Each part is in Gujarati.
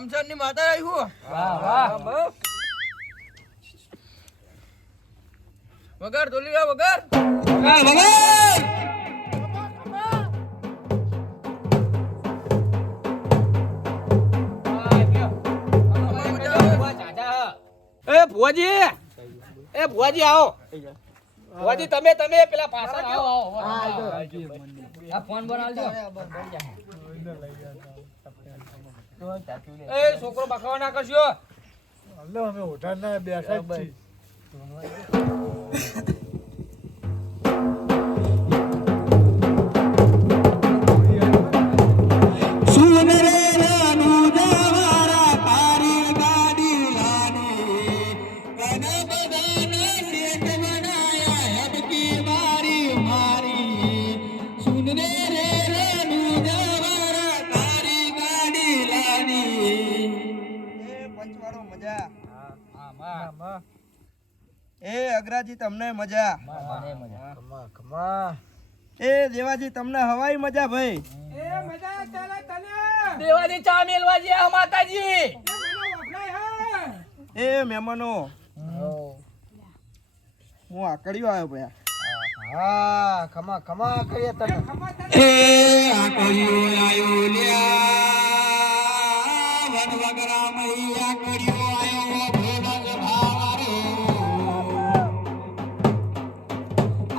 શમશાન ની માતા આવી હું. વગર ધોલી રા વગર. ભુવાજી આવો. ભુવાજી તમે પેલા પાછળ આવો. આ ફોન બનાવજો. એ છોકરો બખાવા ના કરશો. અમે ઉઠા ના બેઠા જ છીએ. એ અગ્રાજી તમને મજા. એ દેવાજી તમને હવાઈ મજા ભાઈ. એ મજા ચાલે તને. દેવાજી ચા મેલવા જે માતાજી. એ મહેમાનો હું આકડ્યો આવ્યો ભયા. હા ખમા ખમા કરીએ તમે. એ આકડ્યો આયો લ્યા વનવગરા મૈયા આકડ્યો આયો ભોળક ભાવારો.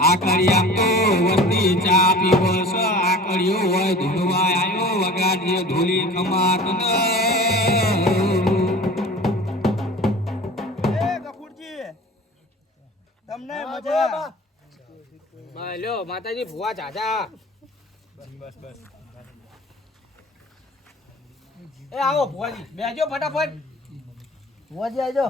આકડિયા તો વરદી ચા પીવો સ આકડિયો હોય ધૂળવા આયો વગાડીએ ધૂલી ખમાત ન. એ ગફુરજી તમને મજા. લ્યો માતાજી ભુવા ચાચા. એ આવો ભુવાજી બેજો ફટાફટ. ભુવાજી આવજો.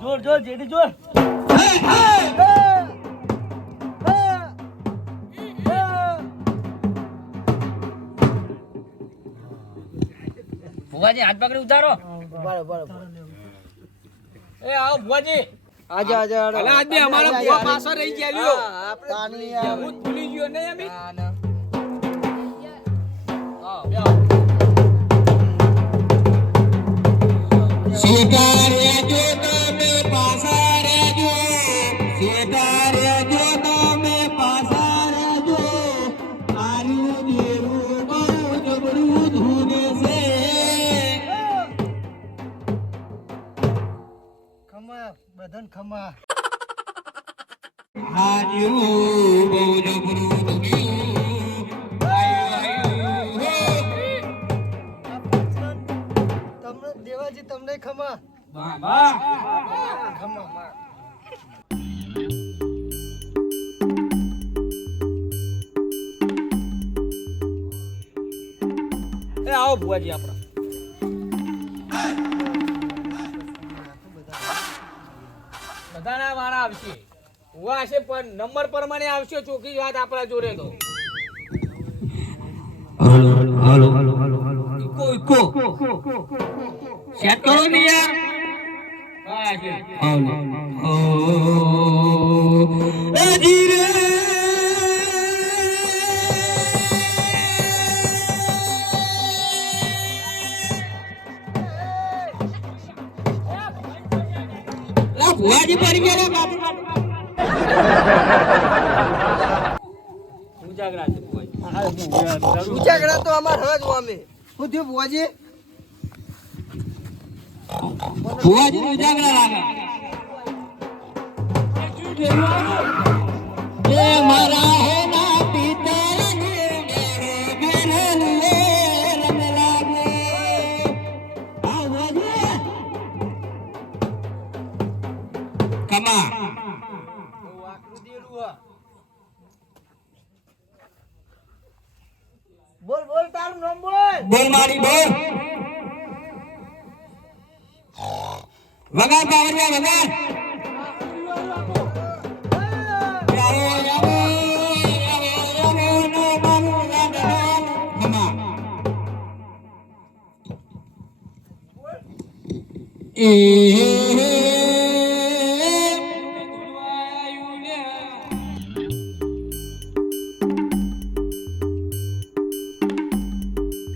જોર જોર જેડી જોર. ભુવાજી હાથ પકડી ઉતારો. એ આવો ભુવાજી. આજા આજા. અલા આજે અમારા ભુવા પાછળ રહી ગયા લ્યો. તાની હું ભૂલી ગયો નહીં અમે. સીતારે જો તમે પાસા રેજો સીતારે જો તમે પાસા રેજો આર્યું દેરું બહુ જબરું ધૂને છે. ખમા બધાને ખમા. આર્યું બહુ જબરું ધૂન્યું. તમને દેવાજી તમને ખમા. ખમા. એ આવો ભુવાજી આપણા. બધાના વાળા આવશે. ભુવા હશે પણ નંબર પ્રમાણે આવશે. ચોખ્ખી વાત આપણા જોડે તો. હાલો ઇકો સેટ કરો ને યાર. હાલો એ ધીરે લા ભુવાજી પડી ગયા બાપુ. ઉજાગરા છે ભુવાજી. ઉજાગરા તો અમાર હવે જો અમે. શું થયું ભુવાજી? ભુવાજી ઉજાગરા લાગે. એ મારા હે ના પિતાને ઘેર લે રમ લાગે. આવાજે કમા આકૃતિ રૂવા. બોલ બોલ તારું નામ બોલ. બોલ મારી બોલ. વગાડ બાવરિયા વગાડ.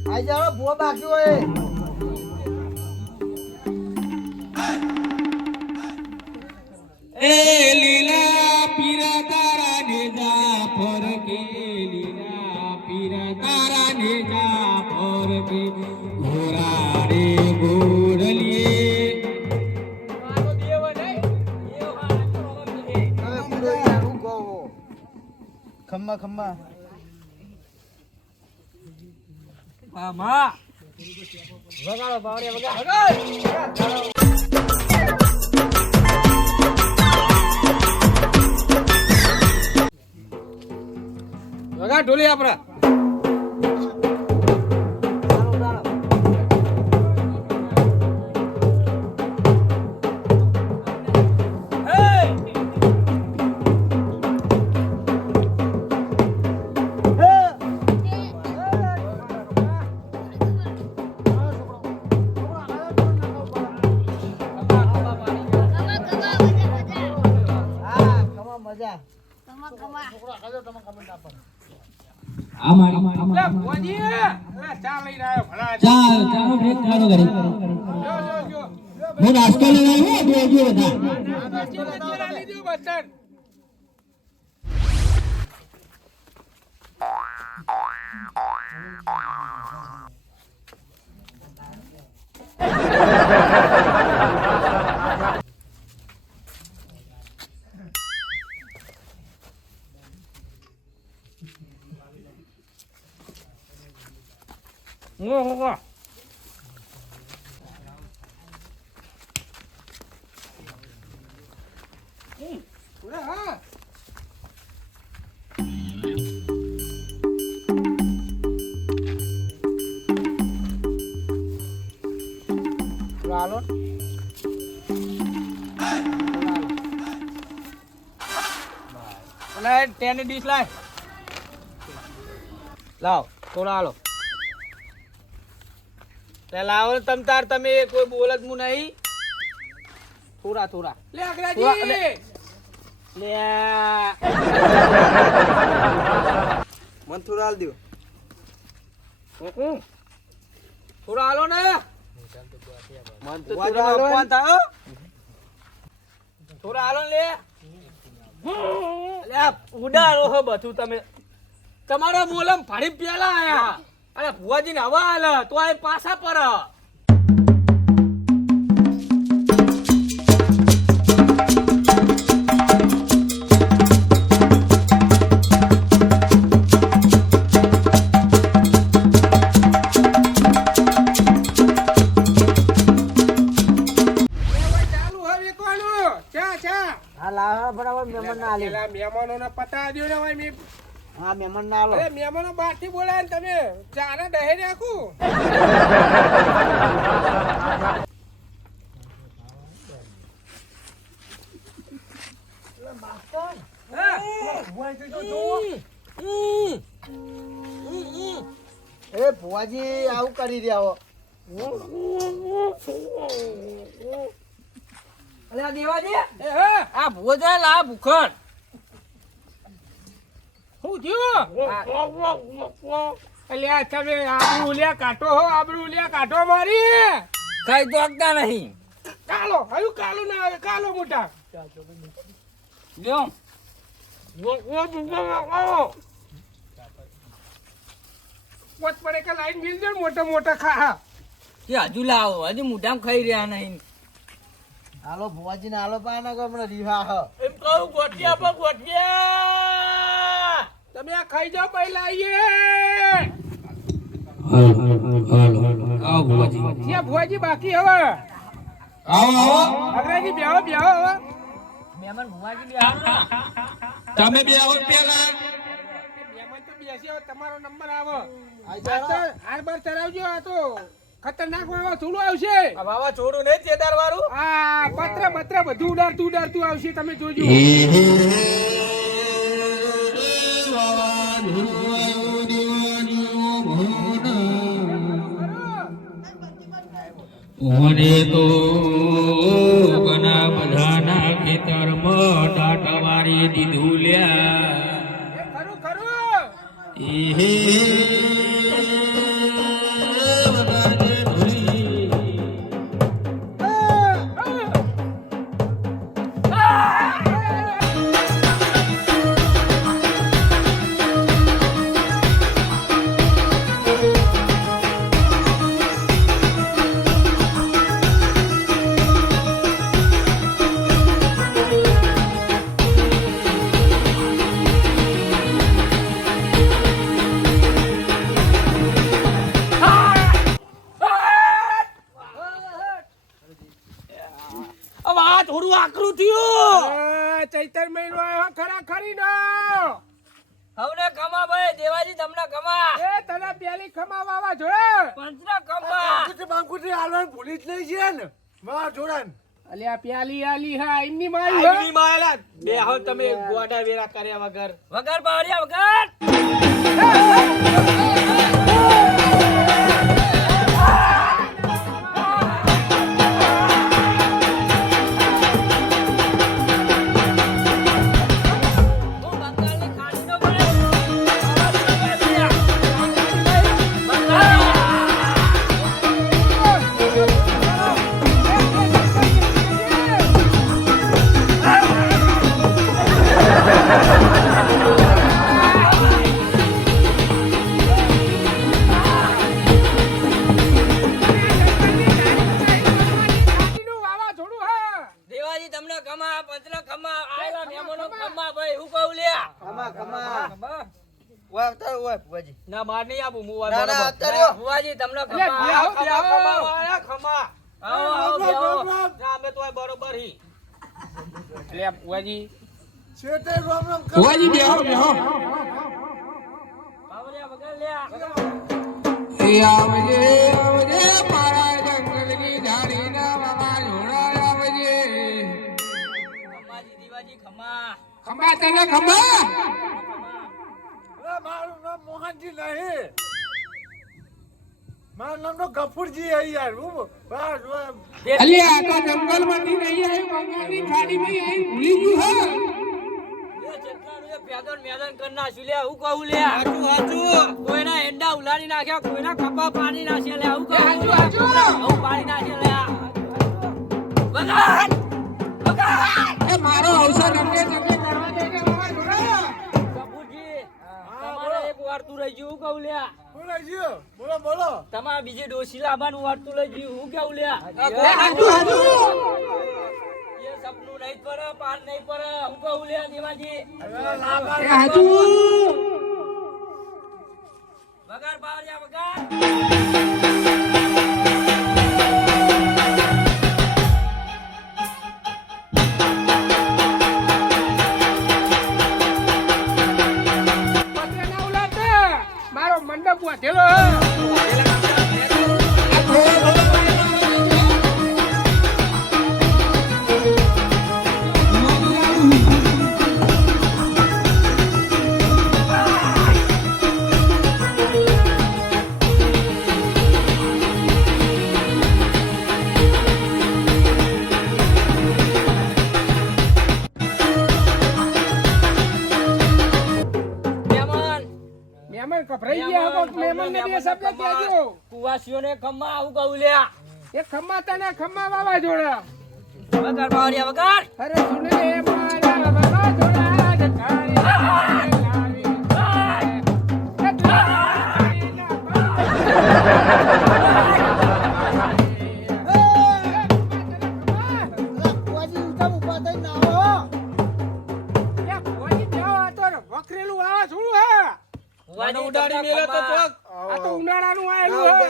આઈ જાઓ ભૂવા બાકી હોય. એ લીલા પીરા તારા ને જાફર કે લીલા પીરા તારા ને જાફર કે ઘોરા રે ઘોડલીએ મારો દેવ નહીં દેવ હાચો હવે પૂરો જાણું કહો. ખમ્મા ખમ્મા. આમાં વગાડો બાવરિયા વગાડ વગાડ ઢોલી આપડા હા ખમા મજા. આમાં લે ભુવાજી લે ચા લઈને આવ્યો ભલા ચાલ ચાલો બ્રેક ચાલુ કરી જો હું નાસ્તો લઈને આવ્યો બેજો બધા ચેલા લીધું બસન Ngô Lalu Lên ten đi lại Lao થોડા હાલો પેલા આવો તમ તાર તમે કોઈ બોલ જ મુ નહીં થોડા થોડા લે અગ્રાજી લે મન થોડા હાલ દો. થોડા હાલો ને મન તો થોડા આપવાન થાઓ થોડા હાલો લે લે ઉડાડો હો બધું તમે તમારા મોલમ ફાડી પેલા આયા અરે ભુવાજી ને હવા હાલ તો આ પાછા પર ચાલુ હવે કોનું ચા ચા હા લાવા બરાબર મહેમાન ના આલે. પેલા મહેમાનોને પતા દ્યો ને ભાઈ મે હા મહેમાન ના આલો. અરે મહેમાનો બહારથી બોલાય ને તમે ચાને દહે નાખું એ ભુવાજી આવું કરી રહ્યા હો. અલ્યા દેવાજી એ હે આ ભોજા લા ભૂખડ હું થયું અલ્યા તમે આબરૂ લ્યા કાટો હો આબરૂ લ્યા કાટો મારી કઈ દોગતા નહીં કાલો હયું કાલો ના આવે કાલો મોટા લ્યો પોત પડે કે લાઈન મિલ દે મોટા મોટા ખા કે હજુ લાવો હજુ મોઢામાં ખાઈ રહ્યા નહીં હાલો ભુવાજી ને હાલો પાના કો હમણાં રીહા હ. એમ કહું ગોઠિયા પર ગોઠિયા તમે આ ખાઈ જાઓ પહેલા આવીએ આવો ભુવાજી ત્યાં ભુવાજી બાકી હવે આવો આવો અગ્રજી બેહો બેહો હવે તમે બે આવો પેલા મહેમાન તો બેસી હવે તમારો નંબર આવે આઈ જાઓ. હાર બાર ચડાવજો આ તો ખતરનાક વાવાઝોડું આવશે આ વાવાઝોડું નહીં ચેદાર વાળું આ પત્ર બધું ઉડાડતું આવશે તમે જોજો ઓરે તો ઘણા બધાના ખેતરમાં દાટવારી દીધું લ્યા ખરું ખરું એહે વગાડે ઢોલી. થોડું આકરું થયું ચૈતર મહિનો આવ્યો ખરા ખરી નો હવને કમા ભાઈ દેવાજી તમને કમા એ તને પેલી ખમા વાવાઝોડા પંચના કમા બાંકુટી હાલવાનું ભૂલી જ નહીં છે ને વાવાઝોડા ને. અલ્યા પ્યાલી આલી હા એમની મારી હા આઈની માયલા બે હો તમે ગોડા વેરા કર્યા વગર બાવળિયા વગર દેવાજી તમને કમા પંચના કમા આયલા મહેમાનો કમા ભાઈ હું કહું લ્યા ખમા ખમા ના માર નહીં આપું હું ના, ના, અત્યારે. બુવાજી તમને અલ્યા, ખમા બેહો, ખમા બેહો. ખમા વાળા ખમા આવો આવો બેહો ના અમે તોય બરોબર હી અલ્યા બુવાજી શેઠે રામ રામ કરો. ભુવાજી બેહો બેહો બાવળિયા વગર લ્યા એ આવજે આવજે મારા જંગલની ઝાડીના વાવાઝોડા આવજે ખમાજી દીવાજી ખમા ખંભા તને ખંભા અરે મારું નામ મોહનજી નહીં મારું નામ તો ગફુરજી હે યાર હું બસ અલ્યા આ તો જંગલમાંથી નહીં આવી બંગાળની ખાડીમાં આવી ભૂલી ગયું હે એ જેટલાનું એ પેદન મેદન કર નાખ્યું લ્યા હું કહું લ્યા હાચું હાચું કોઈના એંડા ઉલાડી નાખ્યા કોઈના કપા પાણી નાખ્યા લ્યા હું કહું હાચું, હાચું. હું પાણી નાખ્યા લ્યા વગાડ એ મારો અવસર અંગે તમે કરવા દે કે વાવાઝોડા બાપુજી તમારે એક વાર્તું રહી ગયું હું કહું લ્યા બોલો જીઓ બોલો બોલો તમારે બીજી ડોસી લાવવાનું વાર્તું લઈ ગયું હું કેવું લ્યા હાચું હાચું એ સપનું નહીં પડે પાર નહીં પડે હું કહું લ્યા દેવાજી એ હાચું વગાડ બાવળિયા વગાડ પત્ર ના ઉલાડતા મારો મંડપ વધેલો હે મહેમાન મહેમાન કભરાઈ ગયા હો મહેમાન ને બે શબ્દ કહેજો કુવાસીઓને ખમ્મા આવું કહું લ્યા એ ખમ્મા તને ખમ્મા વાવાઝોડા વગાડ બાવળિયા વગાડ અરે સુન રે મારા વાવાઝોડા જકારી લાવી ભુવાજી ઉઠા ઉભા થઈને આવો વખરેલું વાવાઝોડું હે મને ઉડાડી મેલે તો ચોક આ તો ઉનાળાનું આયેલું હે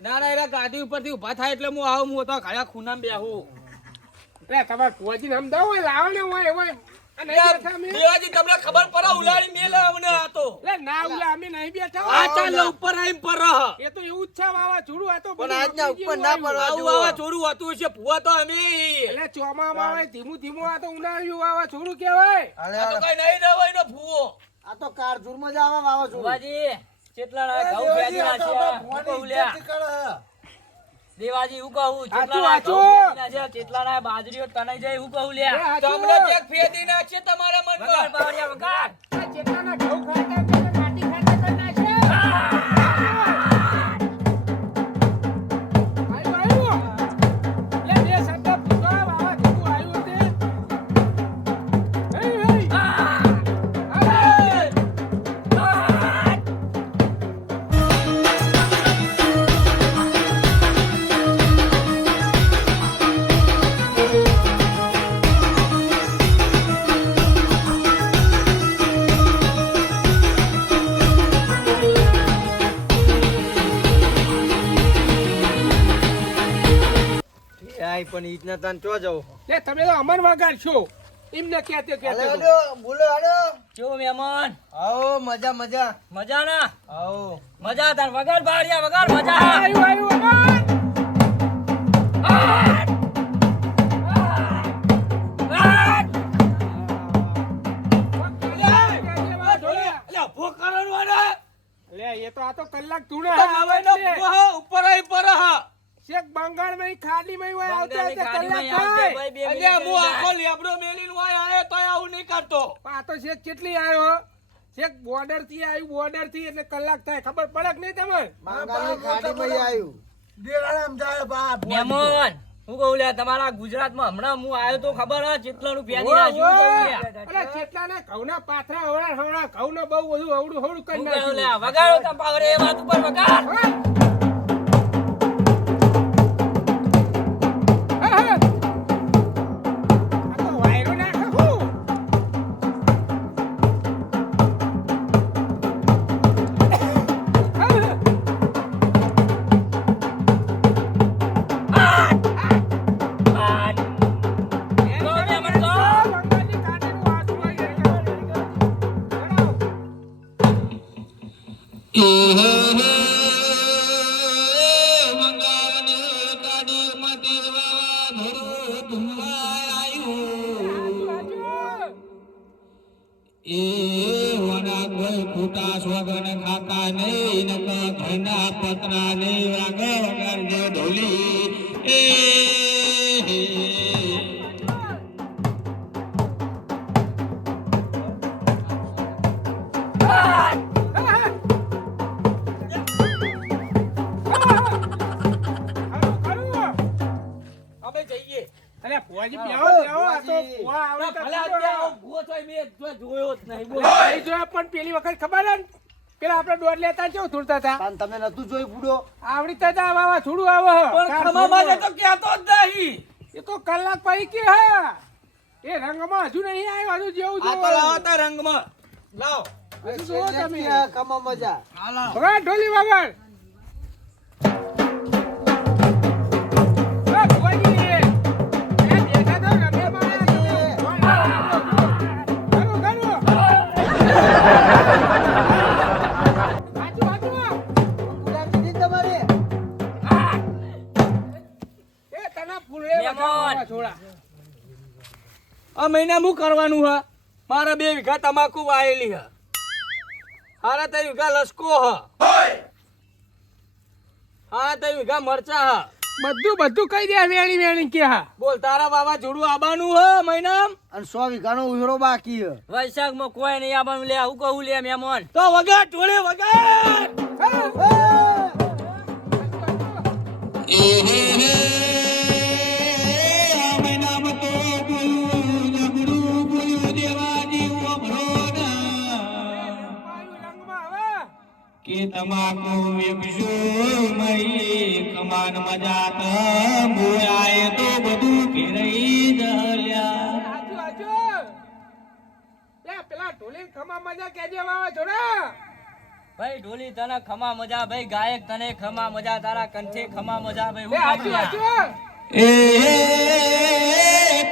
ના ના એરા ગાડી ઉપરથી ઊભા થાય એટલે હું આવું હું તો ઘણા ખૂનામાં બેહું એટલે તમાર ફોજી નામ દો હોય લાવો ને હોય હોય અને અહીં બેઠા અમે. દેવાજી તમને ખબર પડે ઉલાડી મેલે અમને આ તો એટલે ના ઉલા અમે નહીં બેઠા આ હો. ચાલ ઉપર આવીને પર રહ. એ તો એવું જ છે વાવાઝોડું આ તો પણ બધું આજના રોકી ઉપર જેવું ના આવ્યું. પડવા આવું વાવાઝોડું હતું છે ભૂવા તો અમે. એટલે ચોમામાં આવે ધીમું ધીમું આ તો ઉનાળ્યું વાવાઝોડું કહેવાય. અરે આ તો કઈ નહીં નવાઈનો ભૂવો. આ તો કારજુરમાં જ આવે વાવાઝોડું. ભુવાજી કેટલા ના ઘઉં દેવાજી, ભેજી આ તો નાખ્યા. આપણા હું કહું ભગવાનની લ્યા. ઇજ્જત કરે હે. દેવાજી હું કહું હાચું, કેટલા ના ઘઉં હાચું. ભેજી નાખ્યા, કેટલા ના બાજરીઓ તણાઈ જાય હું કહું લ્યા. એ હાચું. તમને ચેક ફેદી નાખશે તમારા મનમાં. વગાડ બાવળિયા વગાડ. આ જેટલાના ઘઉં ખાતા છે તે માટી ખાતા કરી નાખશે. આવ્યું. લે બે શબ્દ પૂછો, વાવાઝોડું આવ્યું તે. હે, હે. અરે. આય પણ ઈજના તન ચો જાવ. લે તમે તો અમર વગાડશો એમને કહેતે હાલો, કહેતે હાલો, બોલો, હાલો. કેવું મહેમાન? આવો, મજા, મજા. મજા ના? આવો. મજા તાર વગાડ બાવળિયા વગાડ મજા. આવ્યું આવ્યું અલ્યા ભૂ કરવાનું ને. લે એ તો આ તો કલાક તું નવાઈનો ભૂવો હો, ઉપર આઈ પર રહ. શેક બંગાળ માં ખાડી માં આવતા બંગાળની હતા ગાડીમાં કલાક આવતે થાય. ભાઈ બે અલ્યા મિનિટ હું हाँ। આખો લેબડો મેલીને વાય આયો તોય આવું નહીં કરતો. પણ આ તો શેક કેટલી આવ્યો શેક બોર્ડર થી આવ્યું બોર્ડર થી એટલે કલાક થાય ખબર પડે કે નહીં તમને બંગાળની ખાડીમાં ઈ આયુ. મહેમાન હું કહું લ્યા તમારા ગુજરાતમાં હમણાં હું આવ્યો તો ખબર હે કેટલાનું પ્યાદી નાખ્યું હું કહું લ્યા. અરે કેટલાના ઘઉંના પાથરા હવડા હવડા ઘઉંનો બહુ બધું હવડું હવડું કરી હું કહું નાખ્યું. લ્યા વગાડો તંબાકુ એ વાત ઉપર વગાડ. હા. હા, હા. આ તો વાયરો નાખે હું. હા, હા. તો મહેમાન તો. બંગાળની ખાડીનું વાસું આવી ગયું. ખાતા નહીં ઘરના પતરા નહીં વગાડજો ઢોલી એ અમે જઈએ. અરે ભુવાજી બેહો બેહો આ તો ભુવા આવડે તો ભલે શું અત્યારે કરો? ભૂવો તોય મેં જોયો જ નહીં. બોલ. ભાઈ જોયા પણ પેલી વખત ખબર હે ને? પેલા આપણે દોડ લેતા કેવું ધૂળતા હતા પણ તમે નતું જોયું બુડો? આવડી હતા વાવાઝોડું આવે હે. પણ ખમામાં તો કહેતો જ નહીં. એ તો કલાક પછી કે હા એ રંગમાં હજુ નહીં આવ્યો હજુ જેવું આ તો લાવો તાર રંગમાં. લાવ. હજુ જુઓ તમે આ કમા મજા. વગાડ ઢોલી વગાડ એ ભુવાજી, એ બેઠા તો રમ્યા બાળા તમે. કરો, કરો. હાચું, હાચું. ગુલાબ દીધી ને તમારે? એ તને ફૂલે મહેમાન. વગાડવા છોડા. આ મહિના હું કરવાનું હે મારા 2 વીઘા તમાકુ વાયેલી હે હારા 3 વીઘા લસકો હે હારા 3 વીઘા મરચા હે બધું કહી દે વેણી વેણી કે હા બોલ તારા વાવાઝોડું આબાનું હે મહિના અને 100 વીઘાનો ઉહરો બાકી હે. વૈશાખમાં કોઈ નહીં આબાનું લે હું કહું લે મહેમાન તો વગાડ ઢોળે વગાડ કે તમાકુ વેપશો મહી કમાન મજા તો બોયાએ તો બધું ફેરઈ જલ્યા પેલા ઢોલી ખમા મજા કેજે વાવાઝોડા ભાઈ ઢોલી તને ખમા મજા ભાઈ ગાયક તને ખમા મજા તારા કંઠે ખમા મજા ભાઈ હું હાચું હાચું એ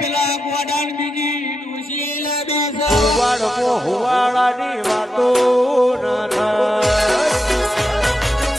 પેલા ગોડાન બીજી ડોશી લે બેસા વાડમો હુવાળાની વાતો ન